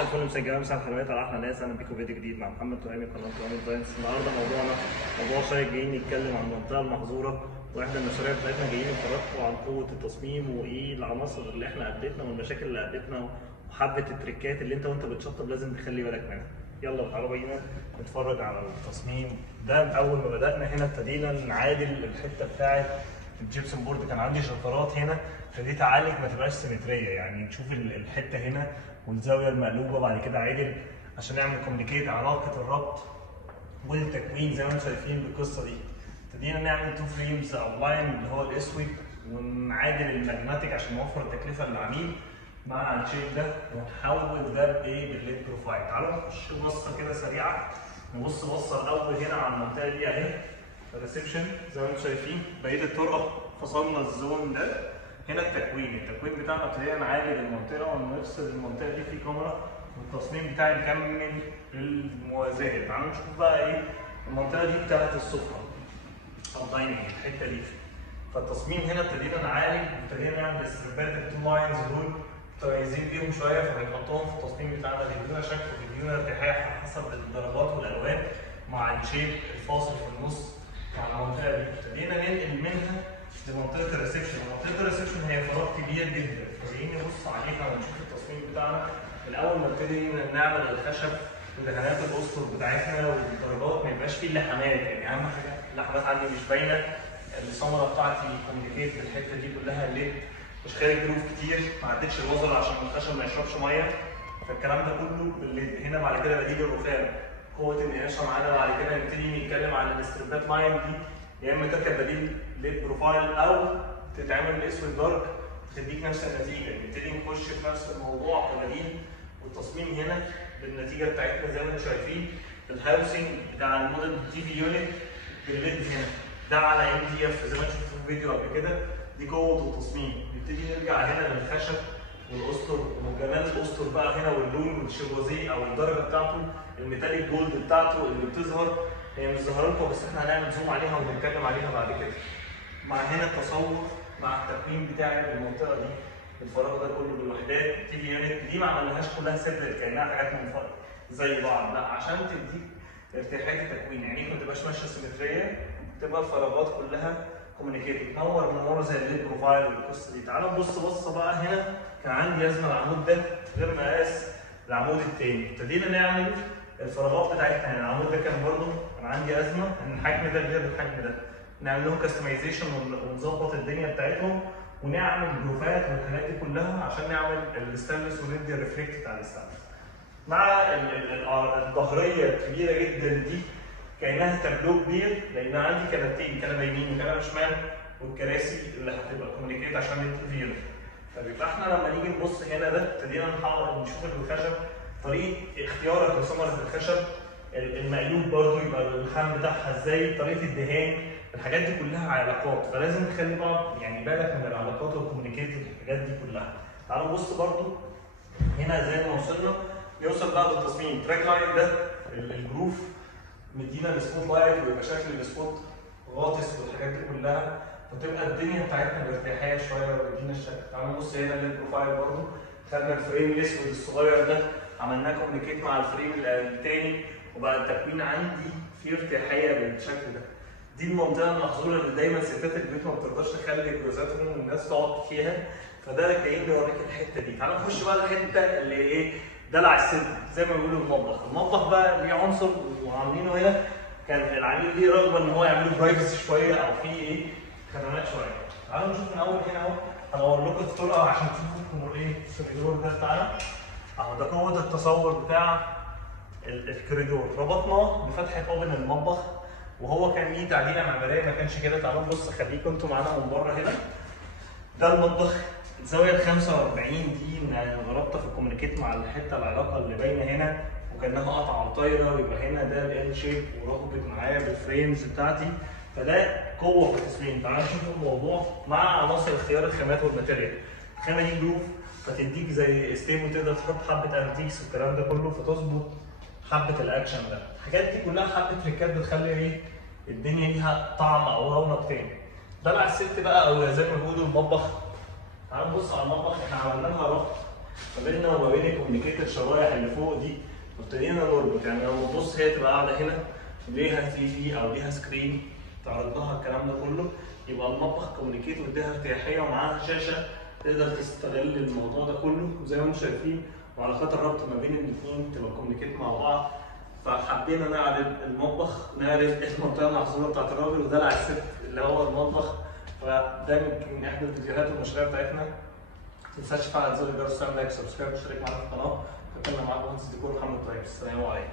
مساء الفل، مساء الجمال، مساء الحلويات على احلى ناس. انا بيكم فيديو جديد مع محمد تهامي قناه تهامي ديزاينز. النهارده موضوع شيق، جايين نتكلم عن المنطقه المحظوره واحدى المشاريع بتاعتنا. جايين نفرجكم عن قوه التصميم وايه العناصر اللي احنا قابلتنا والمشاكل اللي قابلتنا وحبه التريكات اللي وانت بتشطب لازم تخلي بالك منها. يلا تعالوا بينا نتفرج على التصميم ده. اول ما بدانا هنا ابتدينا نعادل الحته بتاعت الجبسن بورد. كان عندي شفرات هنا، ابتديت اعالج ما تبقاش سيمتريه، يعني نشوف الحته هنا والزاويه المقلوبه. بعد كده عادل عشان نعمل كوميونيكيت علاقه الربط والتكوين زي ما انتم شايفين بالقصه دي. ابتدينا نعمل تو فريمز اوتلاين اللي هو الاسود، ونعادل الماجنتيك عشان نوفر التكلفه للعميل مع الشيب ده، ونحول ده بايه بالليد بروفايل. تعالوا نخش بصه كده سريعه، نبص بصه الاول هنا على المنطقه دي اهي الريسبشن زي ما انتم شايفين. بقيه الطرقه فصلنا الزون ده. هنا التكوين بتاعنا ابتدينا نعالج المنطقه ونفصل المنطقه دي في كاميرا، والتصميم بتاعي نكمل الموازاه. تعالوا نشوف بقى ايه المنطقه دي بتاعت السفره او دايننج الحته دي. فالتصميم هنا ابتدينا نعالج، ابتدينا نعمل استربات التو لاينز دول متميزين بيهم شويه، فبنحطهم في التصميم بتاعنا بيدونا شكل وبيدونا ارتياح حسب الدرجات والالوان مع الشيب الفاصل في النص مع المنطقه دي. ابتدينا ننقل منها لمنطقه الريسبشن. منطقه الريسبشن هي فراغ كبير جدا، فجايين نبص عليها ونشوف التصميم بتاعنا. الاول ما نبتدي نعمل الخشب ودهانات الاسطر بتاعتنا والدرجات ما يبقاش فيه اللحمات، يعني اهم حاجه اللحمات عندي مش باينه. السمره بتاعتي كوميونيكيت في الحته دي كلها الليد مش خارج جروف كتير، ما عدتش الوزر عشان الخشب ما يشربش ميه. فالكلام ده كله بالليد. هنا بعد كده بديل الرخام، قوه النقاشه معانا. بعد كده نبتدي نتكلم عن الاستربات لاين دي، يا اما تركب بديل ليد بروفايل او تتعمل اسود دارك تديك نفس النتيجه. نبتدي نخش في نفس الموضوع كبديل، والتصميم هنا بالنتيجه بتاعتنا زي ما انتم شايفين. الهاوسنج بتاع الموديل تي في يونت بالليد هنا ده على ام دي اف زي ما انتم شفتوا في الفيديو قبل كده. دي قوه التصميم. نبتدي نرجع هنا للخشب والاسطر وجمال الاسطر بقى هنا، واللون والشيروزيه او الدرجه بتاعته الميتاليك جولد بتاعته اللي بتظهر. هي مش ظاهره لكم بس احنا هنعمل زوم عليها ونتكلم عليها بعد كده. مع هنا التصور مع التكوين بتاعي بالمنطقه دي، الفراغ ده كله بالوحدات تي في يونت دي ما عملناهاش كلها سيبريت كانها حاجات منفرده زي بعض، لا عشان تديك ارتياحيه التكوين، يعني ما تبقاش ماشيه سيمتريه، تبقى الفراغات كلها كوميونيكيتد تنور من ورا زي الليد بروفايل والقصه دي. تعالوا نبص بصه بقى. هنا كان عندي ازمه العمود ده غير مقاس العمود الثاني. ابتدينا نعمل الفراغات بتاعتنا. يعني العمود ده كان برضه كان عندي ازمه ان الحجم ده غير الحجم ده، نعمل لهم كاستمايزيشن ونظبط الدنيا بتاعتهم ونعمل جروفات والحاجات دي كلها عشان نعمل الستانلس وندي الريفلكت بتاع الستانلس. مع الظهريه الكبيره جدا دي كانها تابلو كبير، لان عندي كنبتين، كنبه يمين وكنبه شمال، والكراسي اللي هتبقى كوميونيكيت عشان التفير. فبيبقى احنا لما نيجي نبص هنا ده ابتدينا نحاول نشوف الخشب، طريقه اختيارك لثمره الخشب، المقلوب برضه يبقى الخام بتاعها ازاي، طريقه الدهان، الحاجات دي كلها علاقات. فلازم تخلي بعض يعني بالك من العلاقات والكوميونيكيت والحاجات دي كلها. تعالوا نبص برضه هنا زي ما وصلنا نوصل بقى للتصميم. التراك لاين ده الجروف مدينا السبوت لايت ويبقى شكل السبوت غاطس والحاجات دي كلها، فتبقى الدنيا بتاعتنا بارتياحيه شويه ويدينا الشكل. تعالوا نبص هنا للبروفايل برضه، خدنا الفريم الاسود الصغير ده عملناه كوميونيكيت مع الفريم الثاني، وبقى التكوين عندي فيه ارتياحيه بالشكل ده. دي المنطقه المحظوره اللي دايما ستات البيوت ما بترضاش تخلي جوازاتهم والناس تقعد فيها، فده جايين بيوريك الحته دي. تعالوا نخش بقى الحته اللي ايه دلع السن زي ما بيقولوا المطبخ. المطبخ بقى ليه عنصر وعاملينه هنا، كان العميل ليه رغبه ان هو يعمله برايفسي شويه او فيه ايه خدمات شويه. تعالوا نشوف من اول هنا اهو، هنور لكم الطرقه عشان تشوفوا ايه الكوريدور ده بتاعنا اهو. ده قوه التصور بتاع الكوريدور. ربطناه بفتحه اوبن المطبخ، وهو كان ليه تعديله معماريه ما كانش كده. تعالوا نبص، خليكم انتوا معانا من بره هنا. ده المطبخ، الزاويه ال 45 دي رابطه في الكوميونيكيت مع الحته العلاقه اللي باينه هنا وكانها قطعه وطايره، ويبقى هنا ده الال شيب ورابط معايا بالفريمز بتاعتي. فده قوه في التصميم. تعالوا نشوف الموضوع مع عناصر اختيار الخامات والماتيريال. الخامه دي جروف فتديك زي ستيبل، تقدر تحط حبه انتيكس والكلام ده كله فتظبط حبه الاكشن ده. الحاجات دي كلها حبه تريكات بتخلي ايه الدنيا ليها طعم او رونق تاني. دلع الست بقى او زي ما بيقولوا المطبخ. تعالوا نبص على المطبخ. احنا عملنا لها ربط ما بيننا وما بين الكوميونيكيتور الشرايح اللي فوق دي، وابتدينا نربط. يعني لما تبص هي تبقى قاعده هنا ليها تي في او ليها سكرين تعرض لها الكلام ده كله، يبقى المطبخ كوميونيكيتور اديها ارتياحيه ومعاها شاشه تقدر تستغل الموضوع ده كله زي ما انتم شايفين، وعلى خاطر الربط ما بين الاثنين تبقى كوميونيكيت مع بعض. فحبينا نعرض المطبخ، نعرض ايه المنطقه المحظوره بتاعت الراجل ودلع الست اللي هو المطبخ. فده من احدى الفيديوهات والمشاريع بتاعتنا. ما تنساش تفعل زر الجرس، تعمل لايك، سبسكرايب، وتشترك معانا في القناه. كنا معاكم مهندس ديكور محمد طيب. السلام عليكم.